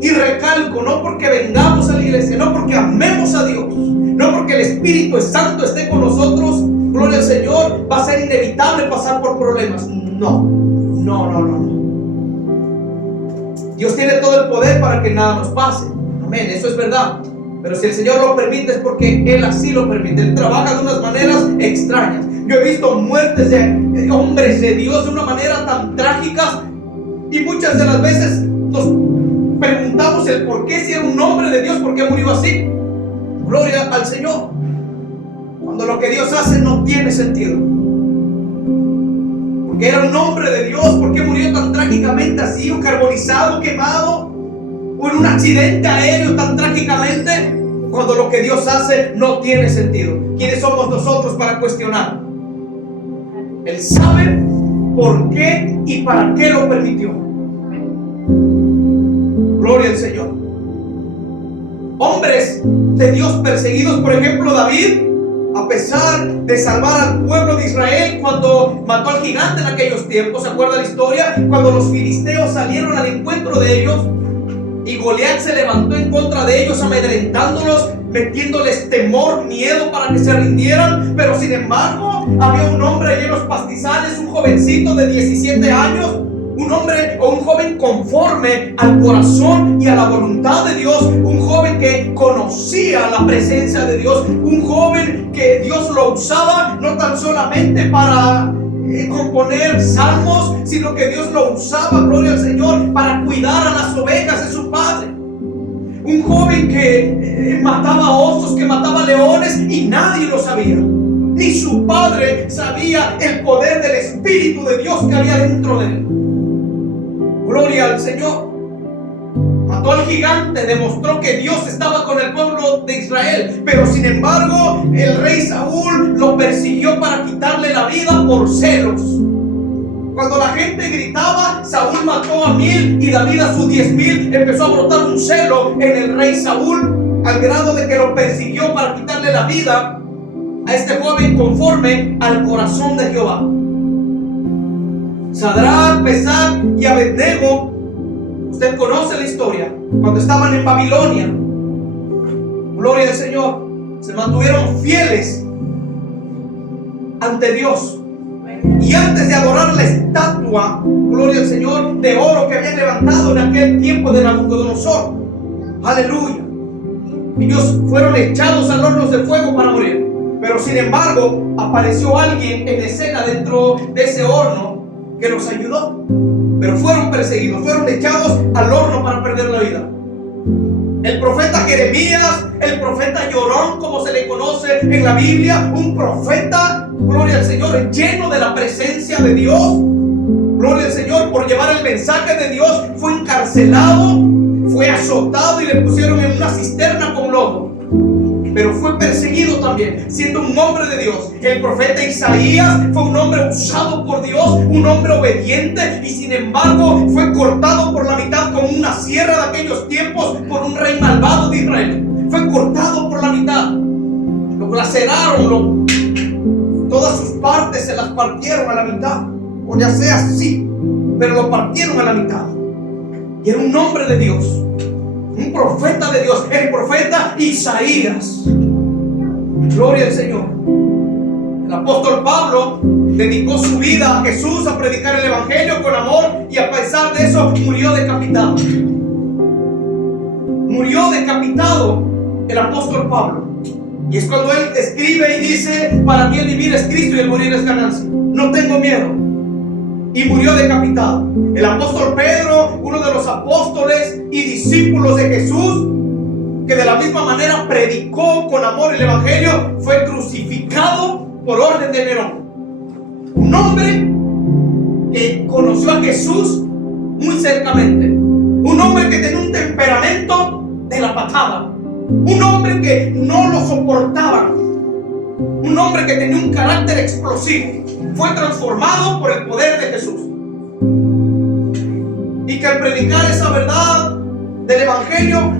Y recalco, no porque vengamos a la iglesia, no porque amemos a Dios, no porque el Espíritu Santo esté con nosotros, gloria al Señor, va a ser inevitable pasar por problemas. No. Dios tiene todo el poder para que nada nos pase. Amén, eso es verdad. Pero si el Señor lo permite es porque Él así lo permite. Él trabaja de unas maneras extrañas. Yo he visto muertes de hombres de Dios de una manera tan trágica, y muchas de las veces nos preguntamos el por qué, si era un hombre de Dios, por qué murió así. Gloria al Señor. Cuando lo que Dios hace no tiene sentido. Porque era un hombre de Dios, ¿por qué murió tan trágicamente así? O carbonizado, quemado, o en un accidente aéreo tan trágicamente. cuando lo que Dios hace no tiene sentido. ¿Quiénes somos nosotros para cuestionar? Él sabe por qué y para qué lo permitió. Gloria al Señor. Hombres de Dios perseguidos, por ejemplo David, a pesar de salvar al pueblo de Israel cuando mató al gigante en aquellos tiempos. ¿Se acuerda la historia? Cuando los filisteos salieron al encuentro de ellos y Goliat se levantó en contra de ellos, amedrentándolos, metiéndoles temor, miedo para que se rindieran. Pero sin embargo, había un hombre allí en los pastizales, un jovencito de 17 años, un hombre o un joven conforme al corazón y a la voluntad de Dios, un joven que conocía la presencia de Dios, un joven que Dios lo usaba no tan solamente para componer salmos, sino que Dios lo usaba, gloria al Señor, para cuidar a las ovejas de su padre. Un joven que mataba osos, que mataba leones y nadie lo sabía. Ni su padre sabía el poder del Espíritu de Dios que había dentro de él. Gloria al Señor. Mató al gigante, demostró que Dios estaba con el pueblo de Israel. Pero sin embargo, el rey Saúl lo persiguió para quitarle la vida por celos. Cuando la gente gritaba, Saúl mató a 1000 y David a sus 10,000, empezó a brotar un celo en el rey Saúl, al grado de que lo persiguió para quitarle la vida a este joven conforme al corazón de Jehová. Sadrach, Mesach y Abednego, usted conoce la historia, cuando estaban en Babilonia, gloria al Señor, se mantuvieron fieles ante Dios. Y antes de adorar la estatua, gloria al Señor, de oro que habían levantado en aquel tiempo de Nabucodonosor, aleluya, ellos fueron echados al horno de fuego para morir. Pero sin embargo, apareció alguien en escena dentro de ese horno que los ayudó. Pero fueron perseguidos, fueron echados al horno para perder la vida. El profeta Jeremías, el profeta llorón, como se le conoce en la Biblia, un profeta, gloria al Señor, lleno de la presencia de Dios, gloria al Señor, por llevar el mensaje de Dios, fue encarcelado, fue azotado y le pusieron en una cisterna con lodo. Pero fue perseguido también, siendo un hombre de Dios. El profeta Isaías fue un hombre usado por Dios, un hombre obediente, y sin embargo fue cortado por la mitad con una sierra de aquellos tiempos por un rey malvado de Israel. Fue cortado por la mitad, lo laceraron, todas sus partes se las partieron a la mitad, o ya sea así, pero lo partieron a la mitad. Y era un hombre de Dios, un profeta de Dios, el profeta Isaías. Gloria al Señor. El apóstol Pablo dedicó su vida a Jesús, a predicar el evangelio con amor, y a pesar de eso murió decapitado. Murió decapitado el apóstol Pablo. Y es cuando él escribe y dice: para mí el vivir es Cristo y el morir es ganancia. No tengo miedo. Y murió decapitado. El apóstol Pedro, uno de los apóstoles y discípulos de Jesús, que de la misma manera predicó con amor el evangelio, fue crucificado por orden de Nerón. Un hombre que conoció a Jesús muy cercamente. Un hombre que tenía un temperamento de la patada. Un hombre que no lo soportaba. Un hombre que tenía un carácter explosivo. Fue transformado por el poder de Jesús. Y que al predicar esa verdad del evangelio,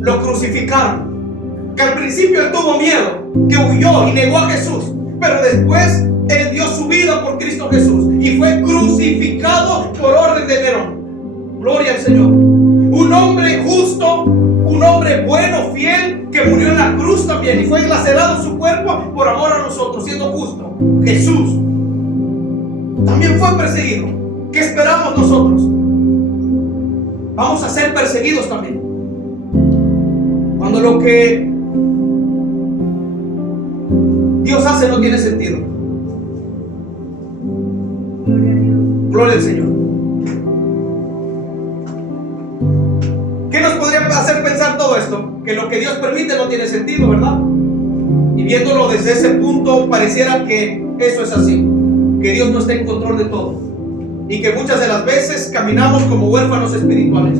lo crucificaron. Que al principio él tuvo miedo, que huyó y negó a Jesús, pero después él dio su vida por Cristo Jesús y fue crucificado por orden de Nerón. Gloria al Señor. Un hombre justo, un hombre bueno, fiel, que murió en la cruz también y fue lacerado su cuerpo por amor a nosotros, siendo justo. Jesús también fue perseguido. ¿Qué esperamos nosotros? Vamos a ser perseguidos también. Cuando lo que Dios hace no tiene sentido. Gloria al Señor. ¿Qué nos podría hacer pensar todo esto? Que lo que Dios permite no tiene sentido, ¿verdad? Y viéndolo desde ese punto, pareciera que eso es así, que Dios no está en control de todo y que muchas de las veces caminamos como huérfanos espirituales.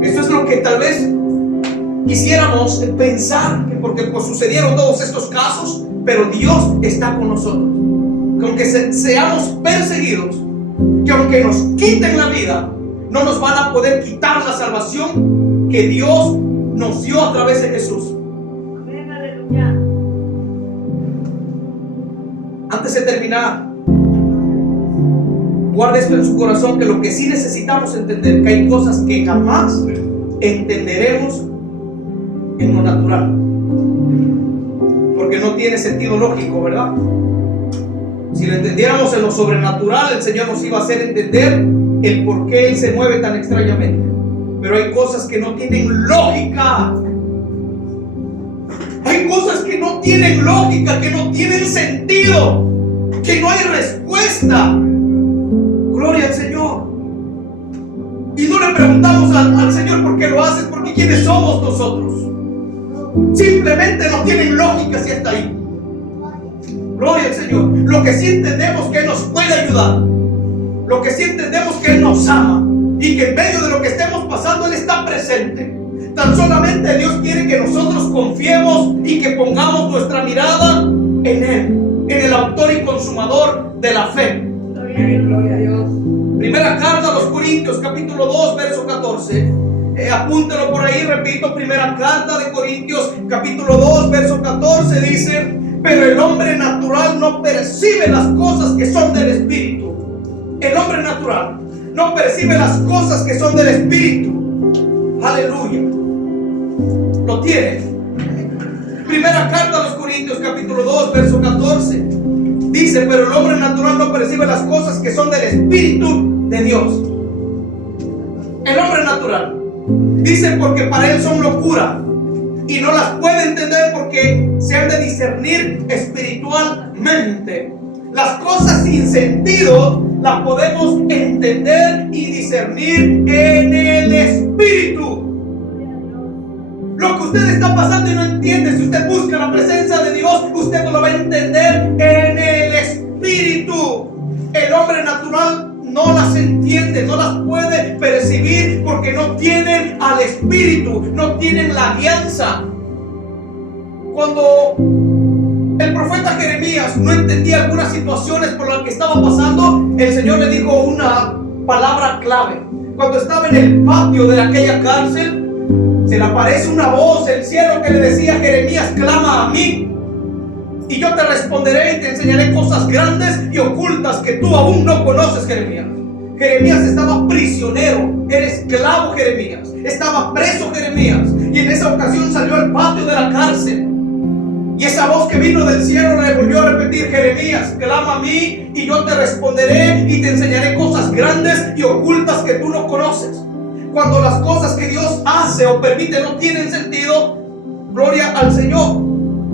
Eso es lo que tal vez quisiéramos pensar que porque pues sucedieron todos estos casos, pero Dios está con nosotros. Que aunque seamos perseguidos, que aunque nos quiten la vida, no nos van a poder quitar la salvación que Dios nos dio a través de Jesús. Amén, aleluya. Antes de terminar, guarde esto en su corazón, que lo que sí necesitamos entender, que hay cosas que jamás entenderemos en lo natural, porque no tiene sentido lógico, ¿verdad? Si lo entendiéramos en lo sobrenatural, el Señor nos iba a hacer entender el por qué Él se mueve tan extrañamente. Pero hay cosas que no tienen lógica. Hay cosas que no tienen lógica, que no tienen sentido, que no hay respuesta. Gloria al Señor. Y no le preguntamos al Señor por qué lo haces, porque ¿quiénes somos nosotros? Simplemente no tienen lógica si está ahí. Gloria al Señor. Lo que sí entendemos que Él nos puede ayudar. Lo que sí entendemos que Él nos ama. Y que en medio de lo que estemos pasando Él está presente. Tan solamente Dios quiere que nosotros confiemos y que pongamos nuestra mirada en Él, en el autor y consumador de la fe. Gloria a Dios. Primera carta a los Corintios, capítulo 2, verso 14. Apúntelo por ahí, repito, primera carta de Corintios, capítulo 2, verso 14, dice: pero el hombre natural no percibe las cosas que son del Espíritu. El hombre natural no percibe las cosas que son del Espíritu. Aleluya. Lo tiene. Primera carta a los Corintios, capítulo 2, verso 14. Dice: pero el hombre natural no percibe las cosas que son del Espíritu de Dios. El hombre natural. Dice: porque para él son locura y no las puede entender porque se han de discernir espiritualmente. Las cosas sin sentido las podemos entender y discernir en el Espíritu. Lo que usted está pasando y no entiende, si usted busca la presencia de Dios, usted no lo va a entender en el Espíritu. El hombre natural no las entiende, no las puede percibir porque no tienen al Espíritu, no tienen la guianza. Cuando el profeta Jeremías no entendía algunas situaciones por las que estaba pasando, el Señor le dijo una palabra clave. Cuando estaba en el patio de aquella cárcel, se le aparece una voz del cielo que le decía: Jeremías, clama a mí y yo te responderé y te enseñaré cosas grandes y ocultas que tú aún no conoces, Jeremías. Jeremías estaba prisionero, era esclavo Jeremías, estaba preso Jeremías, y en esa ocasión salió al patio de la cárcel. Y esa voz que vino del cielo le volvió a repetir: Jeremías, clama a mí y yo te responderé y te enseñaré cosas grandes y ocultas que tú no conoces. Cuando las cosas que Dios hace o permite no tienen sentido, gloria al Señor,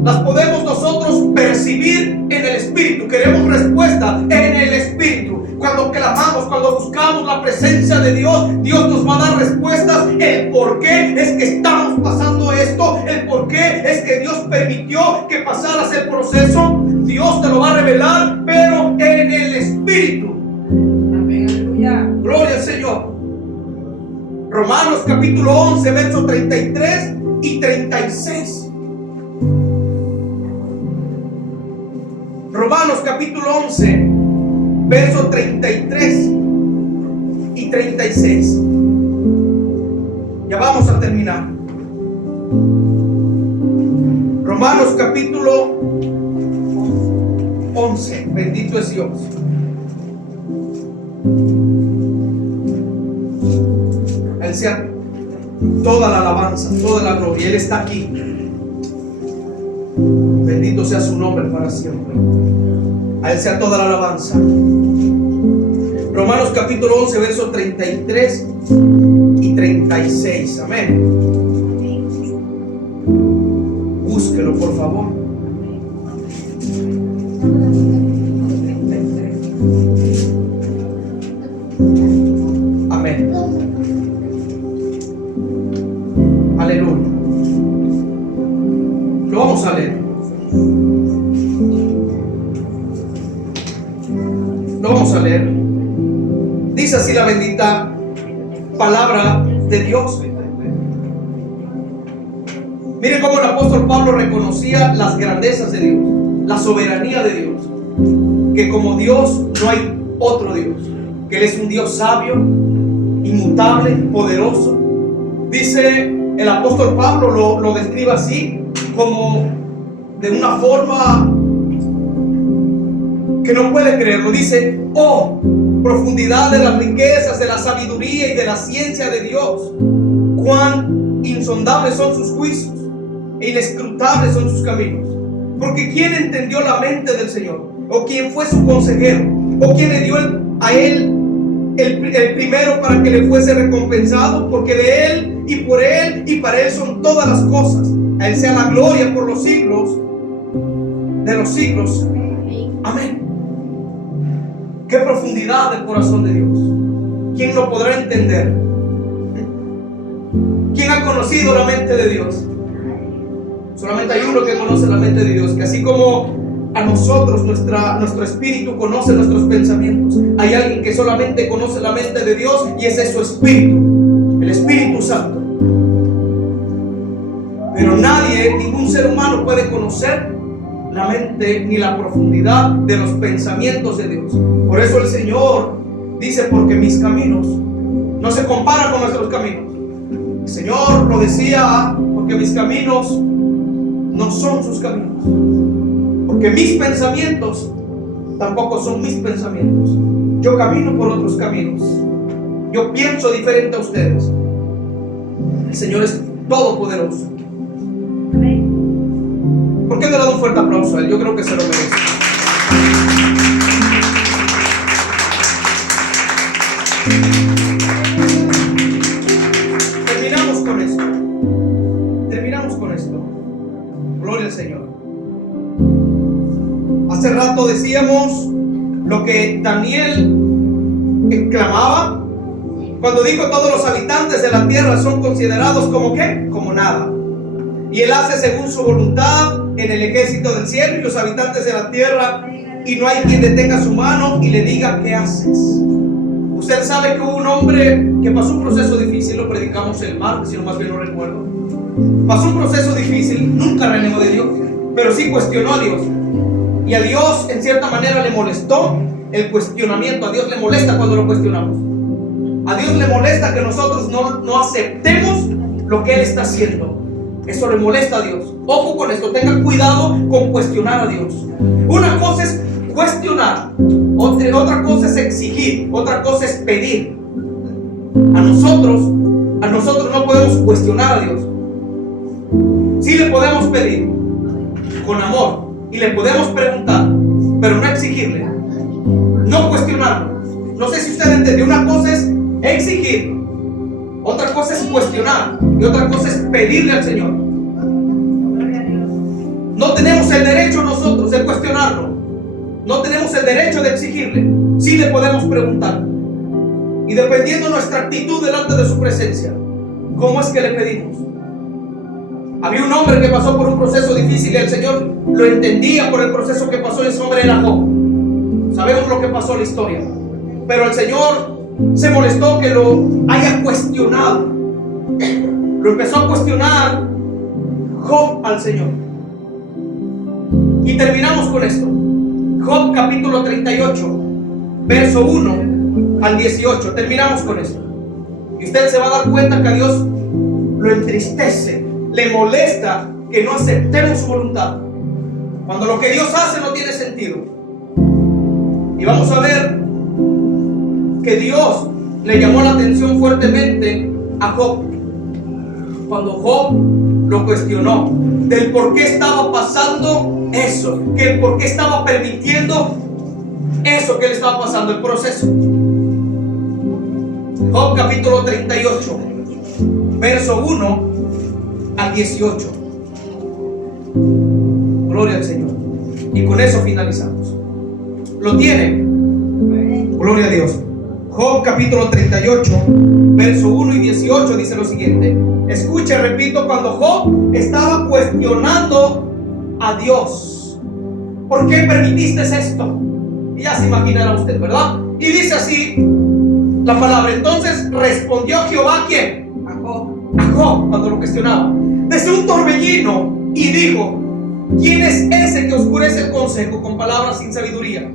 las podemos nosotros percibir en el Espíritu. Queremos respuesta en el Espíritu. Cuando clamamos, cuando buscamos la presencia de Dios, Dios nos va a dar respuestas. El por qué es que estamos pasando esto, el por qué es que Dios permitió que pasaras el proceso, Dios te lo va a revelar, pero en el Espíritu. Amén, aleluya. Gloria al Señor. Romanos capítulo 11, versos 33 y 36. Romanos capítulo 11, versos 33 y 36. Ya vamos a terminar. Romanos capítulo 11. Bendito es Dios. A Él sea toda la alabanza, toda la gloria. Él está aquí. Bendito sea su nombre para siempre. A Él sea toda la alabanza. Romanos capítulo 11, versos 33 y 36. Amén. Búsquelo, por favor. Amén. Aleluya. Lo vamos a leer. Lo vamos a leer. Dice así la bendita palabra de Dios. Miren cómo el apóstol Pablo reconocía las grandezas de Dios, la soberanía de Dios, que como Dios no hay otro Dios, que Él es un Dios sabio, inmutable, poderoso. Dice el apóstol Pablo, lo describe así, como de una forma que no puede creerlo. Dice: oh, profundidad de las riquezas, de la sabiduría y de la ciencia de Dios, cuán insondables son sus juicios e inescrutables son sus caminos. Porque ¿quién entendió la mente del Señor? ¿O quién fue su consejero? ¿O quién le dio a él el primero para que le fuese recompensado? Porque de Él y por Él y para Él son todas las cosas. A Él sea la gloria por los siglos de los siglos. Amén. Qué profundidad del corazón de Dios. ¿Quién lo podrá entender? ¿Quién ha conocido la mente de Dios? Solamente hay uno que conoce la mente de Dios, que así como a nosotros nuestro espíritu conoce nuestros pensamientos, hay alguien que solamente conoce la mente de Dios, y ese es su espíritu, el Espíritu Santo. Pero nadie, ningún ser humano puede conocer la mente ni la profundidad de los pensamientos de Dios. Por eso el Señor dice: porque mis caminos no se comparan con nuestros caminos. El Señor lo decía: porque mis caminos no son sus caminos, porque mis pensamientos tampoco son mis pensamientos. Yo camino por otros caminos, yo pienso diferente a ustedes. El Señor es todopoderoso. ¿Por qué no le da un fuerte aplauso a Él? Yo creo que se lo merece. Terminamos con esto. Gloria al Señor. Hace rato decíamos lo que Daniel exclamaba cuando dijo: todos los habitantes de la tierra son considerados como ¿qué? Como nada. Y Él hace según su voluntad en el ejército del cielo y los habitantes de la tierra, y no hay quien detenga su mano y le diga: ¿qué haces? Usted sabe que hubo un hombre que pasó un proceso difícil, lo predicamos el martes, si no más bien no recuerdo. Pasó un proceso difícil, nunca renegó de Dios, pero sí cuestionó a Dios. Y a Dios en cierta manera le molestó el cuestionamiento. A Dios le molesta cuando lo cuestionamos. A Dios le molesta que nosotros no aceptemos lo que Él está haciendo. Eso le molesta a Dios. Ojo con esto, tengan cuidado con cuestionar a Dios. Una cosa es cuestionar, otra cosa es exigir, otra cosa es pedir. A nosotros no podemos cuestionar a Dios. Sí le podemos pedir con amor y le podemos preguntar, pero no exigirle, no cuestionarlo. No sé si usted entendió. Una cosa es exigir, otra cosa es cuestionar y otra cosa es pedirle al Señor. No tenemos el derecho nosotros de cuestionarlo, no tenemos el derecho de exigirle. Sí le podemos preguntar, y dependiendo de nuestra actitud delante de su presencia, ¿cómo es que le pedimos? Había un hombre que pasó por un proceso difícil y el Señor lo entendía por el proceso que pasó. Ese hombre era Job. Sabemos lo que pasó en la historia, pero el Señor se molestó que lo haya cuestionado. Lo empezó a cuestionar Job al Señor. Y terminamos con esto. Job capítulo 38, verso 1 al 18. Terminamos con esto. Y usted se va a dar cuenta que a Dios lo entristece, le molesta que no aceptemos su voluntad, cuando lo que Dios hace no tiene sentido. Y vamos a ver que Dios le llamó la atención fuertemente a Job cuando Job lo cuestionó del por qué estaba pasando eso, que el por qué estaba permitiendo eso que le estaba pasando, el proceso. Job capítulo 38, verso 1 al 18. Gloria al Señor. Y con eso finalizamos. ¿Lo tiene? Gloria a Dios. Job capítulo 38, verso 1 y 18 dice lo siguiente. Escuche, repito, cuando Job estaba cuestionando a Dios: ¿por qué permitiste esto? Y ya se imaginará usted, ¿verdad? Y dice así la palabra: entonces respondió Jehová, ¿quién? A Job, cuando lo cuestionaba. desde un torbellino y dijo: ¿quién es ese que oscurece el consejo con palabras sin sabiduría?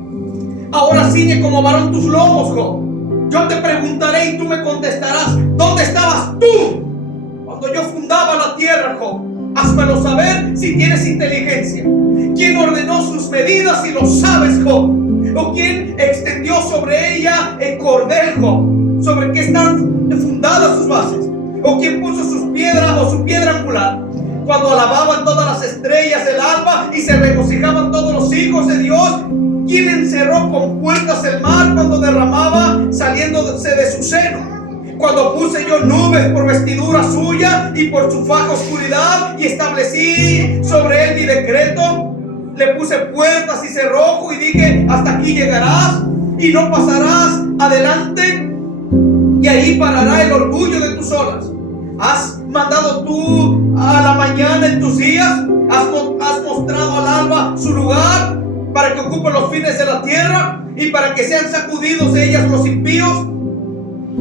Ahora ciñe como varón tus lomos, Job. Yo te preguntaré y tú me contestarás: ¿dónde estabas tú cuando yo fundaba la tierra, Job? Házmelo saber si tienes inteligencia. ¿Quién ordenó sus medidas si lo sabes, Job? ¿O quién extendió sobre ella el cordel, Job? ¿Sobre qué están fundadas sus bases? ¿O quién puso sus piedras o su piedra angular? Cuando alababan todas las estrellas del alba y se regocijaban todos los hijos de Dios. ¿Quién encerró con puertas el mar cuando derramaba saliéndose de su seno? Cuando puse yo nubes por vestidura suya y por su faja oscuridad, y establecí sobre él mi decreto, le puse puertas y cerrojo y dije: hasta aquí llegarás y no pasarás adelante, y ahí parará el orgullo de tus olas. ¿Has mandado tú a la mañana en tus días? ¿Has mostrado al alba su lugar para que ocupen los fines de la tierra y para que sean sacudidos de ellas los impíos?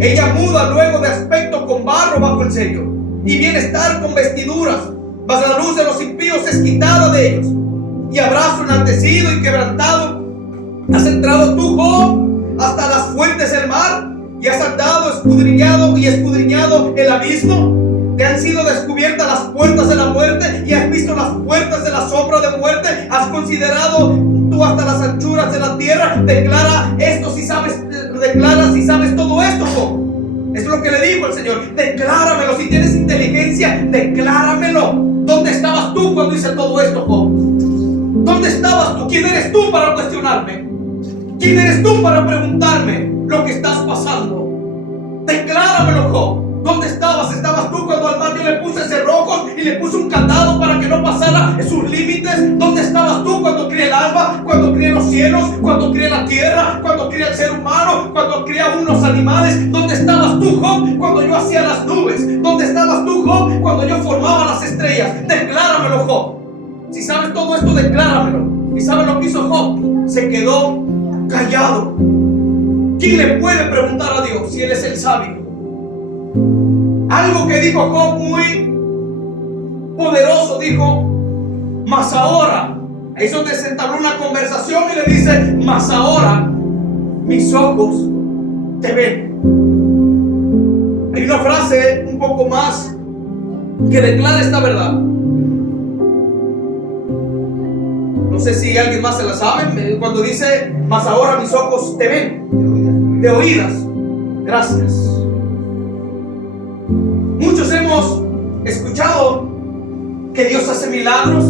Ella muda luego de aspecto con barro bajo el sello, y bienestar con vestiduras, mas la luz de los impíos es quitada de ellos, y abrazo enaltecido y quebrantado. ¿Has entrado tú, Job, hasta las fuentes del mar? ¿Y has andado escudriñado el abismo? ¿Te han sido descubiertas las puertas de la muerte y has visto las puertas de la sombra de muerte? ¿Has considerado tú hasta las anchuras de la tierra? Declara si sabes todo esto, Job. Es lo que le dijo el Señor: decláramelo. Si tienes inteligencia, decláramelo. ¿Dónde estabas tú cuando hice todo esto, Job? ¿Dónde estabas tú? ¿Quién eres tú para cuestionarme? ¿Quién eres tú para preguntarme lo que estás pasando? Decláramelo, Job. ¿Dónde estabas? ¿Estabas tú cuando al mar yo le puse cerrojos y le puse un candado para que no pasara sus límites? ¿Dónde estabas tú cuando crié el alba, cuando crié los cielos, cuando crié la tierra, cuando crié el ser humano, cuando crié a unos animales? ¿Dónde estabas tú, Job, cuando yo hacía las nubes? ¿Dónde estabas tú, Job, cuando yo formaba las estrellas? Decláramelo, Job. Si sabes todo esto, decláramelo. ¿Y sabes lo que hizo Job? Se quedó callado. ¿Quién le puede preguntar a Dios si Él es el sabio? Algo que dijo Job muy poderoso, dijo: mas ahora. Ahí es donde se entabló una conversación y le dice: mas ahora mis ojos te ven. Hay una frase un poco más que declara esta verdad. No sé si alguien más se la sabe. Cuando dice: mas ahora mis ojos te ven. De oídas. Gracias. Muchos hemos escuchado que Dios hace milagros,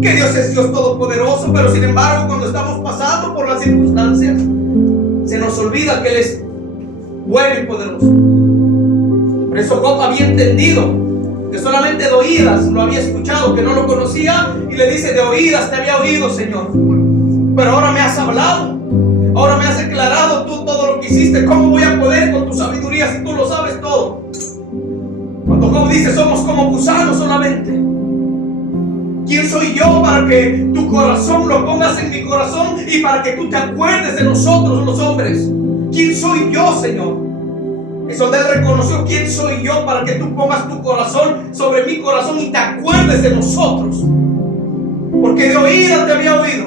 que Dios es Dios todopoderoso, pero sin embargo, cuando estamos pasando por las circunstancias, se nos olvida que Él es bueno y poderoso. Por eso Job había entendido que solamente de oídas lo había escuchado, que no lo conocía, y le dice: de oídas te había oído, Señor, pero ahora me has hablado, ahora me has declarado tú todo lo que hiciste. ¿Cómo voy a poder con tu sabiduría si tú lo sabes todo? Cuando Job dice: somos como gusanos solamente. ¿Quién soy yo para que tu corazón lo pongas en mi corazón y para que tú te acuerdes de nosotros los hombres? ¿Quién soy yo, Señor? Es donde Él reconoció: ¿quién soy yo para que tú pongas tu corazón sobre mi corazón y te acuerdes de nosotros? Porque de oída te había oído,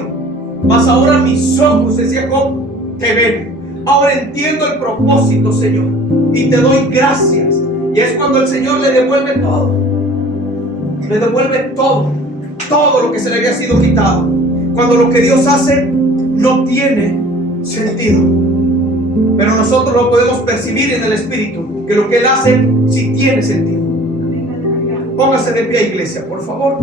mas ahora mis ojos, decía Job, te ven. Ahora entiendo el propósito, Señor, y te doy gracias. Y es cuando el Señor le devuelve todo. Le devuelve todo lo que se le había sido quitado. Cuando lo que Dios hace no tiene sentido, pero nosotros lo podemos percibir en el Espíritu, que lo que Él hace sí tiene sentido. Póngase de pie, iglesia, por favor.